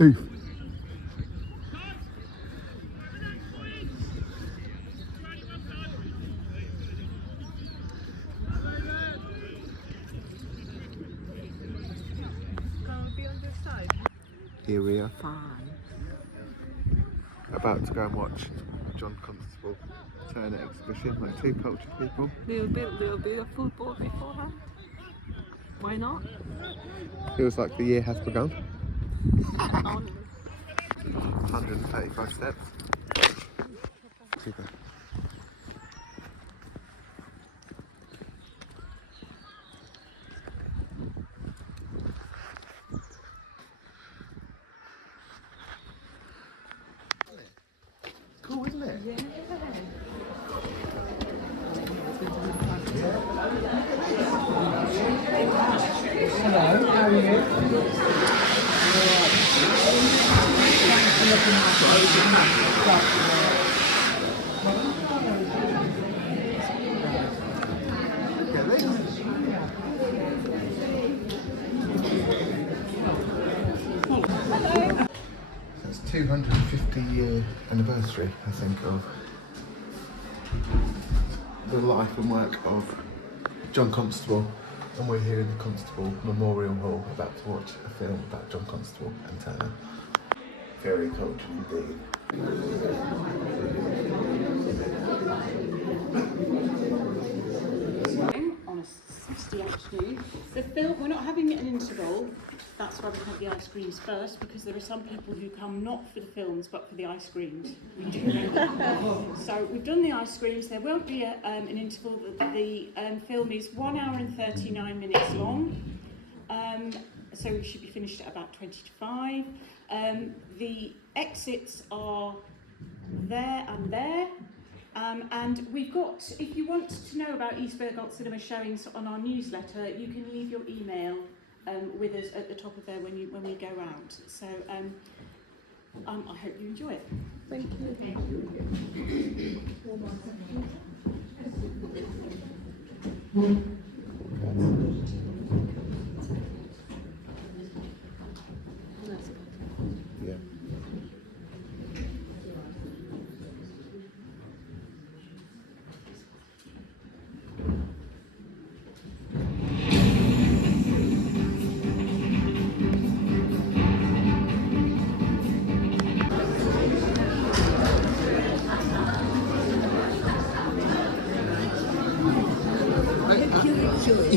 Oof. Here we are. Fine. About to go and watch John Constable Turner exhibition, like two cultured people. Little bit of football beforehand. Why not? Feels like the year has begun. Only. 135 steps. Super. Cool, isn't it? Yeah. Hello, how are you? It's 250-year anniversary, I think, of the life and work of John Constable, and we're here in the Constable Memorial Hall about to watch a film about John Constable and Turner. Very cultured indeed. On a Saturday afternoon. The film, we're not having an interval, that's why we have the ice creams first, because there are some people who come not for the films but for the ice creams. We do know that. So we've done the ice creams, there won't be an interval. The film is 1 hour and 39 minutes long, so we should be finished at about 20 to 5. The exits are there and there. And we've got, if you want to know about East Bergholt Cinema showings on our newsletter, you can leave your email with us at the top of there when we go round. So I hope you enjoy it. Thank you. Yeah.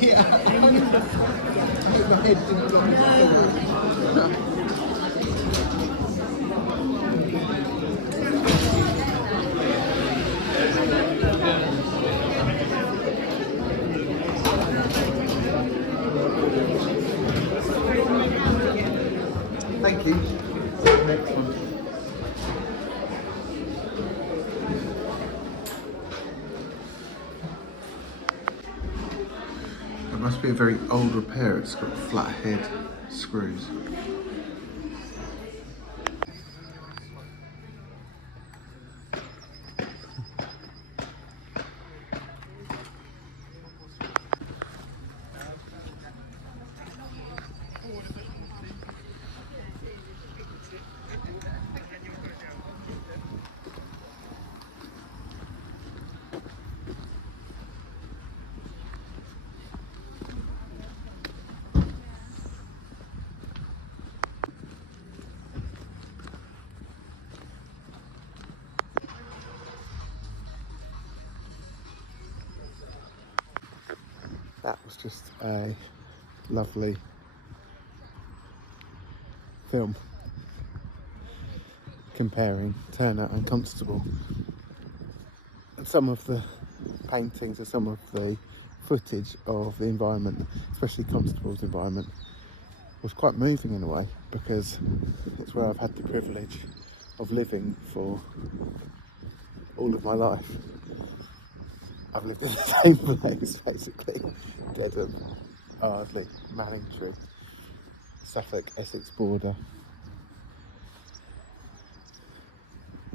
Yeah, I hope my head didn't drop forward. Thank you. Next one. It must be a very old repair. It's got flat head screws. That was just a lovely film comparing Turner and Constable. And some of the paintings and some of the footage of the environment, especially Constable's environment, was quite moving in a way, because it's where I've had the privilege of living for all of my life. I've lived in the same place, basically. Dedham, Ardley, Manningtree, Suffolk, Essex border.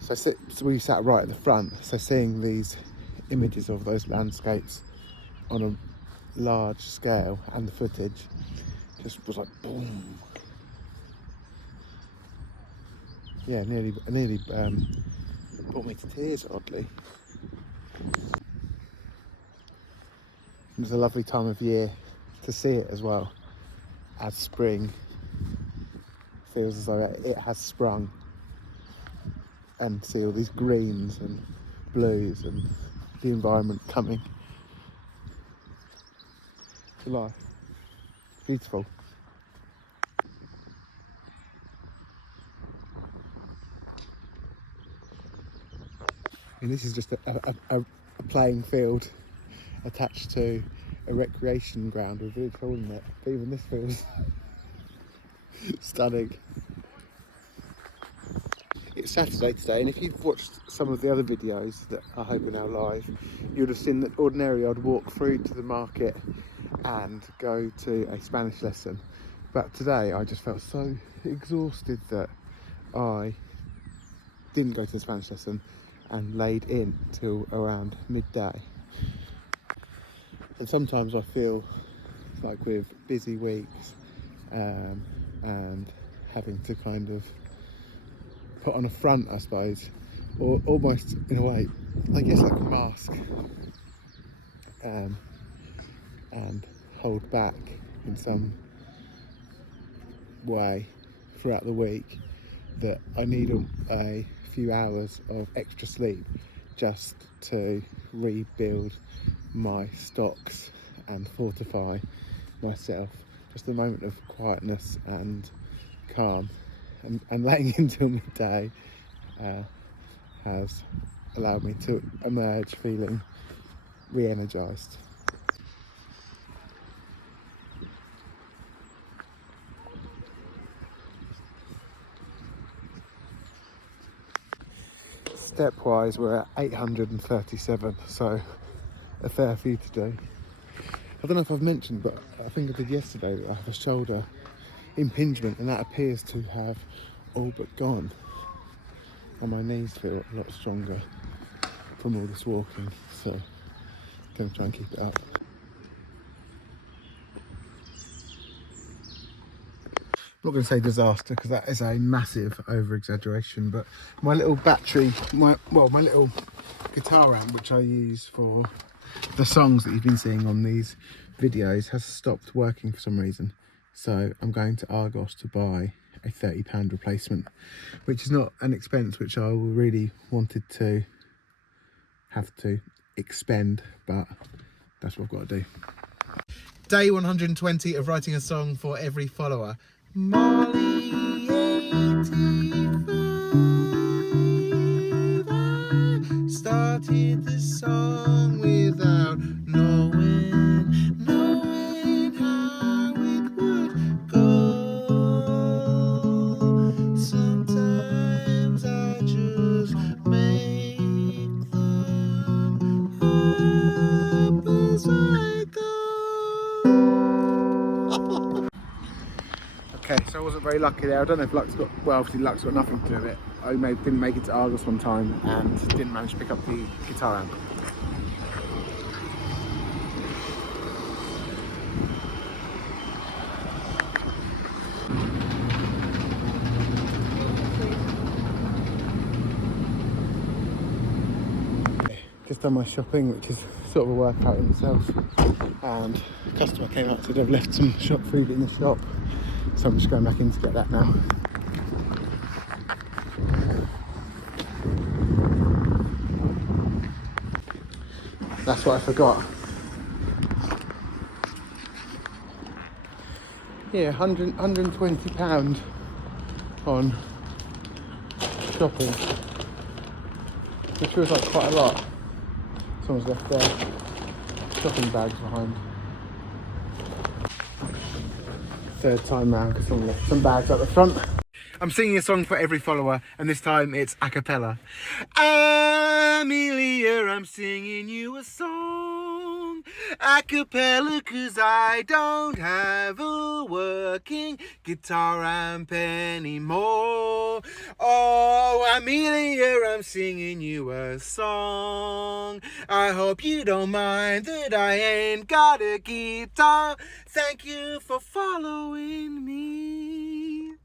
So we sat right at the front, so seeing these images of those landscapes on a large scale and the footage just was like boom. yeah, nearly brought me to tears, oddly. It was a lovely time of year to see it as well, as spring feels as though it has sprung, and see all these greens and blues and the environment coming to life. Beautiful. And this is just a playing field attached to a recreation ground with village hall in it. But even this feels stunning. It's Saturday today, and if you've watched some of the other videos that I hope are now live, you would have seen that ordinarily I'd walk through to the market and go to a Spanish lesson. But today I just felt so exhausted that I didn't go to the Spanish lesson and laid in till around midday. And sometimes I feel like with busy weeks and having to kind of put on a front, I suppose, or almost in a way, I guess, like a mask, and hold back in some way throughout the week, that I need a few hours of extra sleep just to rebuild my stocks and fortify myself. Just a moment of quietness and calm, and laying until midday has allowed me to emerge feeling re-energised. Step-wise, we're at 837, so a fair few to do. I don't know if I've mentioned, but I think I did yesterday, that I have a shoulder impingement, and that appears to have all but gone. And my knees feel a lot stronger from all this walking, so I'm going to try and keep it up. I'm not going to say disaster, because that is a massive over-exaggeration, but my little battery, my little guitar amp, which I use for the songs that you've been seeing on these videos, has stopped working for some reason. So I'm going to Argos to buy a £30 replacement, which is not an expense which I really wanted to have to expend, but that's what I've got to do. Day 120 of writing a song for every follower. Molly 85, I started this song without knowing how it would go. Sometimes I just make them up as I go. Okay, so I wasn't very lucky there. I don't know if luck's got, well, obviously luck's got nothing to do with it. I didn't make it to Argos one time and didn't manage to pick up the guitar amp. Just done my shopping, which is sort of a workout in itself, and a customer came out, said I've left some shop food in the shop, so I'm just going back in to get that now. That's what I forgot. Yeah, £120 on shopping, which feels like quite a lot. Someone's left their shopping bags behind. Third time now, because someone left some bags at the front. I'm singing a song for every follower, and this time it's a cappella. Amelia, I'm singing you a song a cappella, 'cause I don't have a working guitar amp anymore. Oh, Amelia, I'm singing you a song. I hope you don't mind that I ain't got a guitar. Thank you for following me.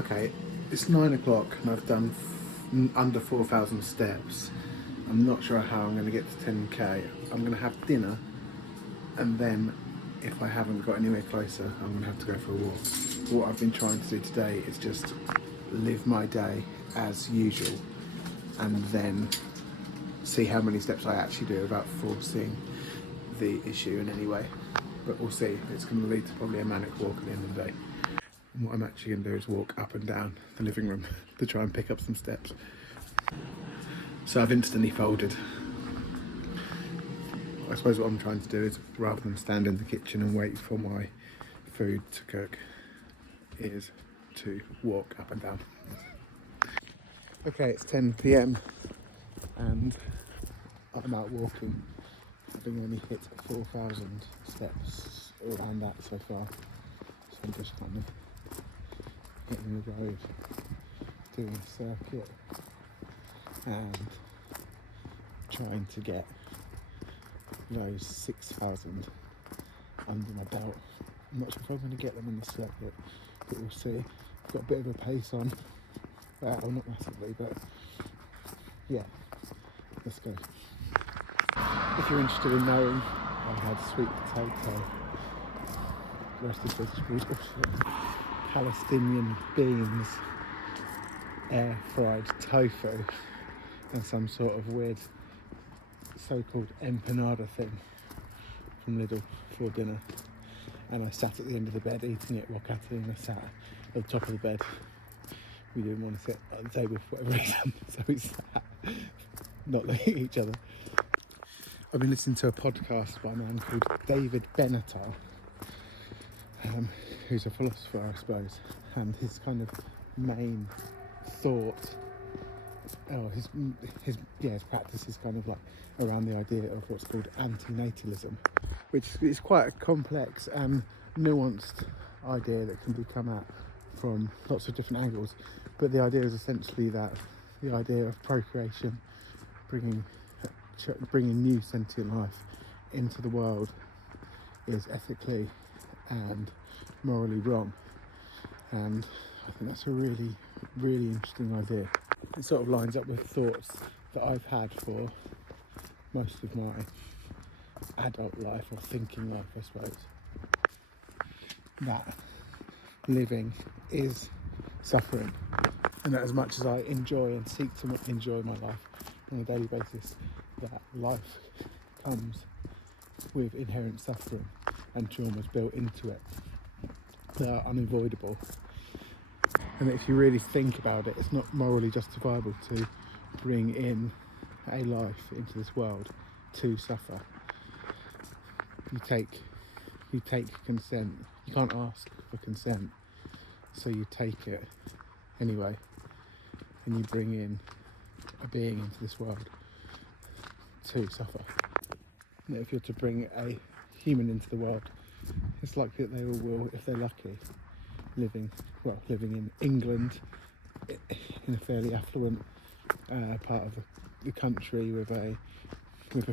Okay, it's 9 o'clock and I've done under 4,000 steps. I'm not sure how I'm going to get to 10k. I'm going to have dinner, and then if I haven't got anywhere closer, I'm going to have to go for a walk. What I've been trying to do today is just live my day as usual, and then see how many steps I actually do without forcing the issue in any way. But we'll see. It's going to lead to probably a manic walk at the end of the day. And what I'm actually going to do is walk up and down the living room to try and pick up some steps. So I've instantly folded. I suppose what I'm trying to do is, rather than stand in the kitchen and wait for my food to cook, is to walk up and down. Okay, it's 10 p.m. and I'm out walking, having only hit 4,000 steps around that so far. So I'm just kind of hitting the road, doing a circuit and trying to get those 6,000 under my belt. I'm not sure if I'm going to get them in the circuit, but we'll see. I've got a bit of a pace on. Well, not massively, but yeah, let's go. If you're interested in knowing, I had sweet potato, roasted vegetables, Palestinian beans, air fried tofu, and some sort of weird so-called empanada thing from Lidl for dinner. And I sat at the end of the bed eating it while Katerina sat at the top of the bed. We didn't want to sit at the table for whatever reason, so we sat not looking at each other. I've been listening to a podcast by a man called David Benatar, who's a philosopher, I suppose, and his kind of main thought, his practice is kind of like around the idea of what's called antinatalism, which is quite a complex and nuanced idea that can be come at from lots of different angles. But the idea is essentially that the idea of procreation, bringing new sentient life into the world, is ethically and morally wrong. And I think that's a really, really interesting idea. It sort of lines up with thoughts that I've had for most of my adult life, or thinking life, I suppose. That living is suffering, and that as much as I enjoy and seek to enjoy my life on a daily basis, that life comes with inherent suffering and traumas built into it that are unavoidable. And if you really think about it, it's not morally justifiable to bring in a life into this world to suffer. You take consent. You can't ask for consent, so you take it anyway, and you bring in a being into this world to suffer. And if you're to bring a human into the world, it's likely that they all will, if they're lucky, living in England, in a fairly affluent part of the country with a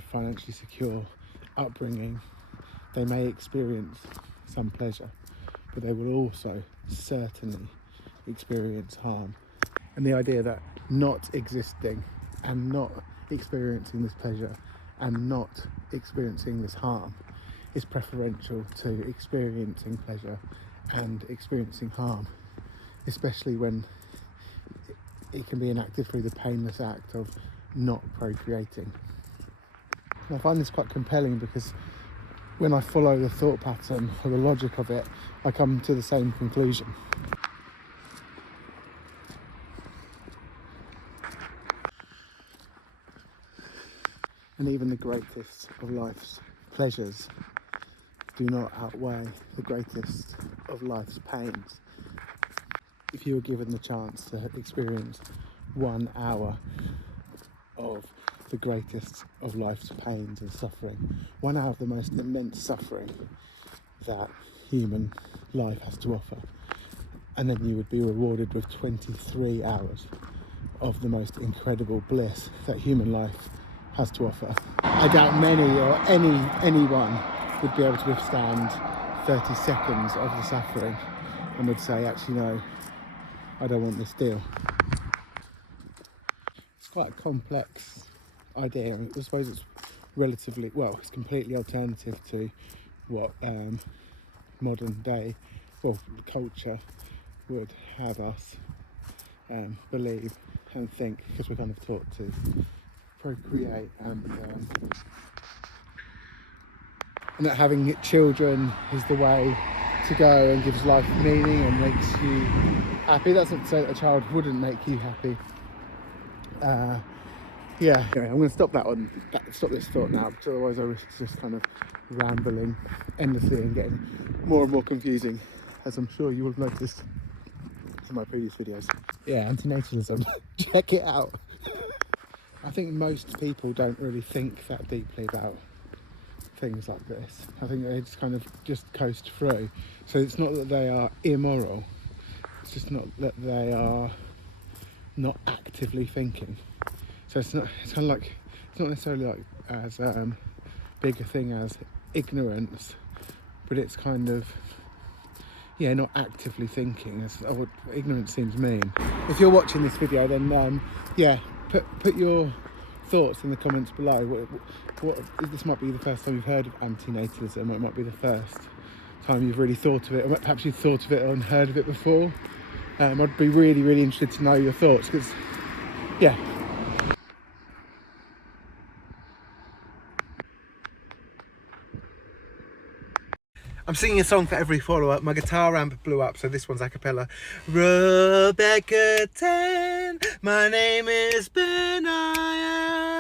financially secure upbringing, they may experience some pleasure, but they will also certainly experience harm. And the idea that not existing and not experiencing this pleasure and not experiencing this harm is preferential to experiencing pleasure and experiencing harm, especially when it can be enacted through the painless act of not procreating. And I find this quite compelling because when I follow the thought pattern or the logic of it, I come to the same conclusion. And even the greatest of life's pleasures do not outweigh the greatest of life's pains. If you were given the chance to experience 1 hour of the greatest of life's pains and suffering, 1 hour of the most immense suffering that human life has to offer, and then you would be rewarded with 23 hours of the most incredible bliss that human life has to offer. I doubt many or anyone would be able to withstand 30 seconds of the suffering and would say, actually no, I don't want this deal. It's quite a complex idea, and I suppose it's relatively, well, it's completely alternative to what modern day, well, culture would have us believe and think, because we're kind of taught to procreate and that having children is the way to go and gives life meaning and makes you happy. That's not to say that a child wouldn't make you happy. Yeah, anyway, I'm going to stop this thought now, because otherwise I risk just kind of rambling endlessly and getting more and more confusing, as I'm sure you will have noticed in my previous videos. Yeah, antinatalism. Check it out. I think most people don't really think that deeply about things like this. I think they just kind of just coast through. So it's not that they are immoral, it's just not that they are not actively thinking. So it's kind of like, it's not necessarily like as big a thing as ignorance, but it's kind of, yeah, not actively thinking. As what ignorance seems mean. If you're watching this video, then yeah, put your thoughts in the comments below. This might be the first time you've heard of antinatalism, or it might be the first time you've really thought of it, or perhaps you've thought of it and heard of it before. I'd be really, really interested to know your thoughts, because, yeah. I'm singing a song for every follower. My guitar amp blew up, so this one's a cappella. Rebecca 10, my name is Ben, I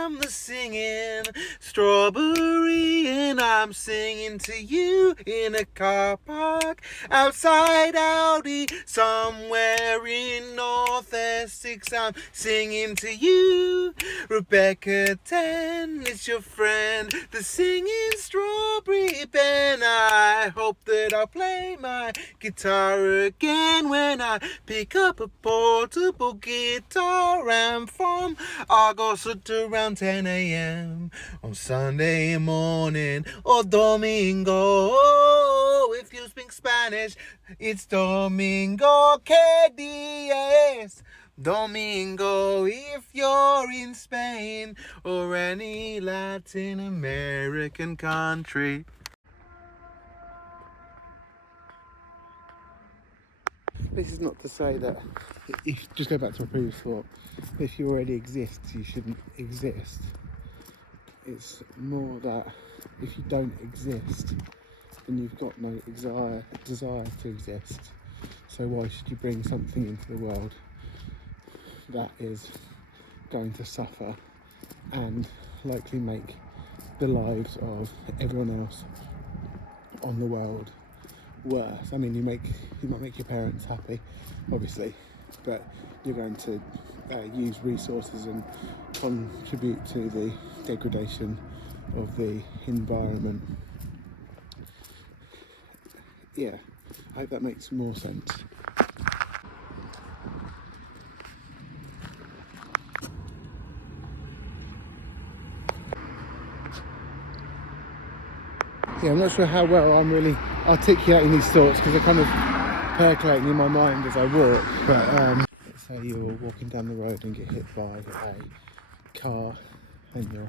am the singing strawberry, and I'm singing to you in a car park outside Audi, somewhere in North Essex. I'm singing to you, Rebecca 10, it's your friend, the singing strawberry Ben. I hope that I'll play my guitar again when I pick up a portable guitar amp from Argos at around 10 a.m. on Sunday morning or Domingo. If you speak Spanish, it's Domingo que diez. Domingo if you're in Spain or any Latin American country. This is not to say that, if just go back to my previous thought, if you already exist, you shouldn't exist. It's more that if you don't exist, then you've got no desire to exist. So why should you bring something into the world that is going to suffer and likely make the lives of everyone else on the world worse? I mean, you might make your parents happy, obviously, but you're going to use resources and contribute to the degradation of the environment. Yeah, I hope that makes more sense. Yeah, I'm not sure how well I'm really articulating these thoughts, because they're kind of percolating in my mind as I walk. But let's say you're walking down the road and get hit by a car, and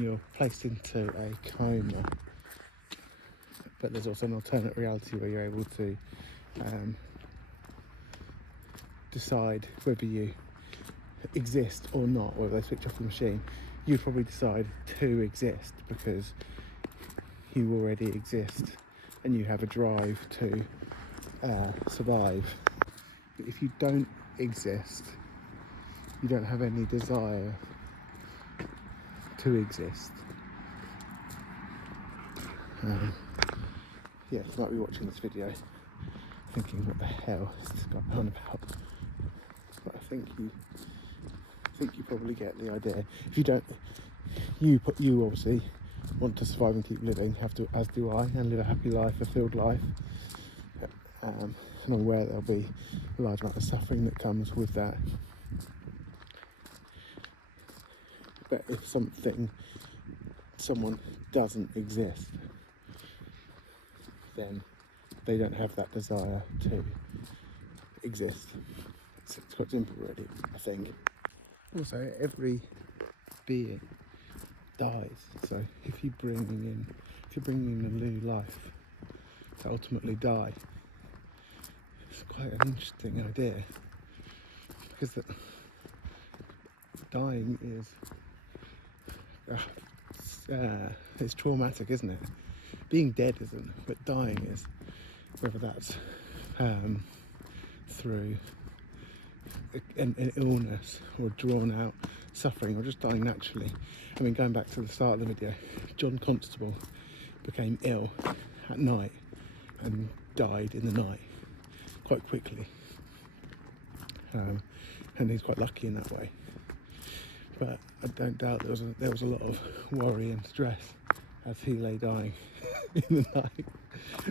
you're placed into a coma. But there's also an alternate reality where you're able to decide whether you exist or not, or whether they switch off the machine. You'd probably decide to exist because you already exist and you have a drive to survive. But if you don't exist, you don't have any desire to exist. Yeah, you might be watching this video thinking, what the hell is this guy on about? But I think you probably get the idea. If you don't, you obviously want to survive and keep living, have to, as do I, and live a happy life, a filled life. And I'm aware there'll be a large amount of suffering that comes with that. But if someone doesn't exist, then they don't have that desire to exist. It's quite simple, really, I think. Also, every being dies. So if you're bringing in a new life to ultimately die, it's quite an interesting idea, because dying is it's traumatic, isn't it? Being dead isn't, but dying is. Whether that's through an illness or drawn out suffering, or just dying naturally. I mean, going back to the start of the video, John Constable became ill at night and died in the night quite quickly, and he's quite lucky in that way. But I don't doubt there was a lot of worry and stress as he lay dying in the night.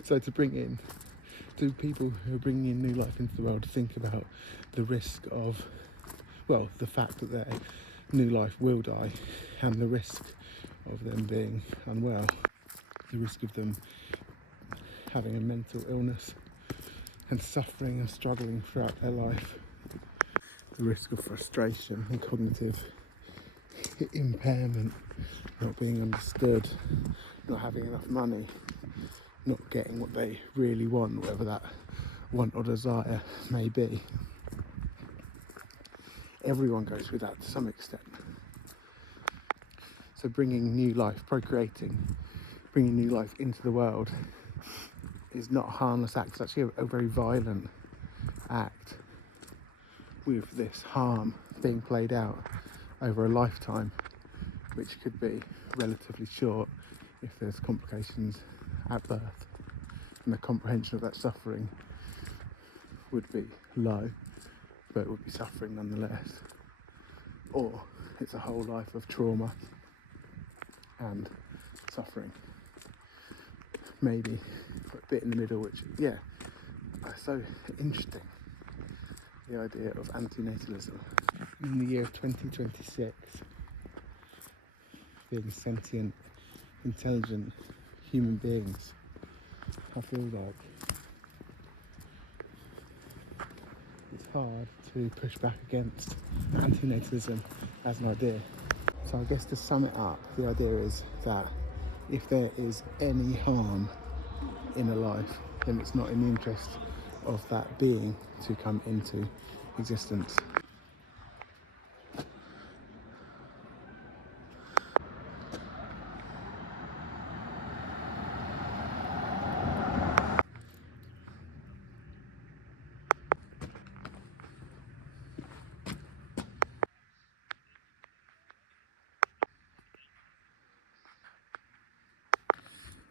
So to people who are bringing in new life into the world to think about the risk of, well, the fact that their new life will die, and the risk of them being unwell, the risk of them having a mental illness and suffering and struggling throughout their life, the risk of frustration and cognitive impairment, not being understood, not having enough money, not getting what they really want, whatever that want or desire may be. Everyone goes through that to some extent. So bringing new life, procreating, bringing new life into the world is not a harmless act. It's actually a very violent act, with this harm being played out over a lifetime, which could be relatively short if there's complications at birth, and the comprehension of that suffering would be low, but it would be suffering nonetheless. Or it's a whole life of trauma and suffering, maybe a bit in the middle, which, yeah, so interesting, the idea of antinatalism. In the year of 2026, being sentient, intelligent human beings, I feel like it's hard to push back against antinatalism as an idea. So I guess to sum it up, the idea is that if there is any harm in a life, then it's not in the interest of that being to come into existence.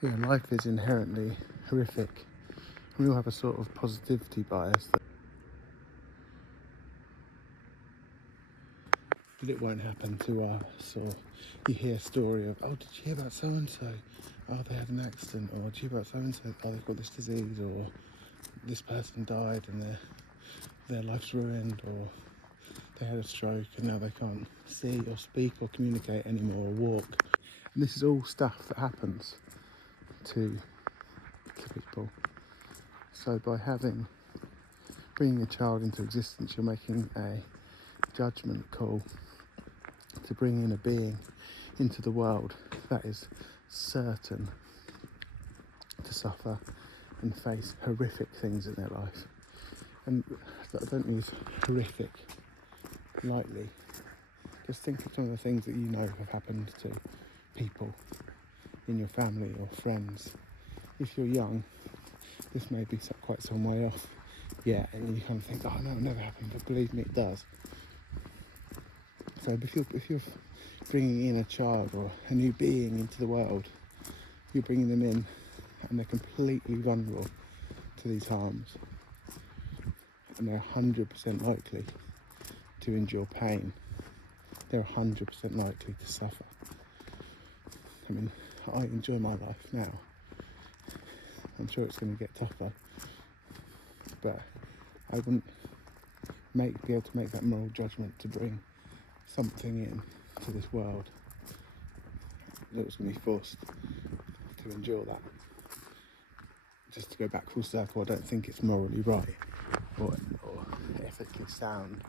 Yeah, life is inherently horrific. We all have a sort of positivity bias that it won't happen to us, or you hear a story of, oh, did you hear about so and so? Oh, they had an accident, or did you hear about so and so? Oh, they've got this disease, or this person died and their life's ruined, or they had a stroke and now they can't see or speak or communicate anymore or walk. And this is all stuff that happens to people. So by bringing a child into existence, you're making a judgment call to bring in a being into the world that is certain to suffer and face horrific things in their life. And I don't use horrific lightly. Just think of some of the things that you know have happened to people in your family or friends. If you're young, this may be quite some way off yet, and you kind of think, oh no, it never happened, but believe me, it does. So if you're bringing in a child or a new being into the world, you're bringing them in and they're completely vulnerable to these harms, and they're 100% likely to endure pain. They're 100% likely to suffer. I mean, I enjoy my life now. I'm sure it's going to get tougher, but I wouldn't be able to make that moral judgment to bring something in to this world that was going to be forced to endure that. Just to go back full circle, I don't think it's morally right or ethically sound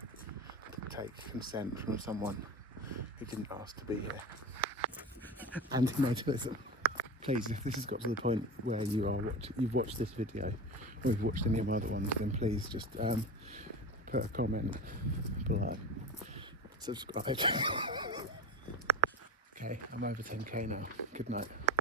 to take consent from someone who didn't ask to be here. Antinatalism. Please, if this has got to the point where you've watched this video, or you've watched any of my other ones, then please just put a comment below. Subscribe. Okay, I'm over 10k now. Good night.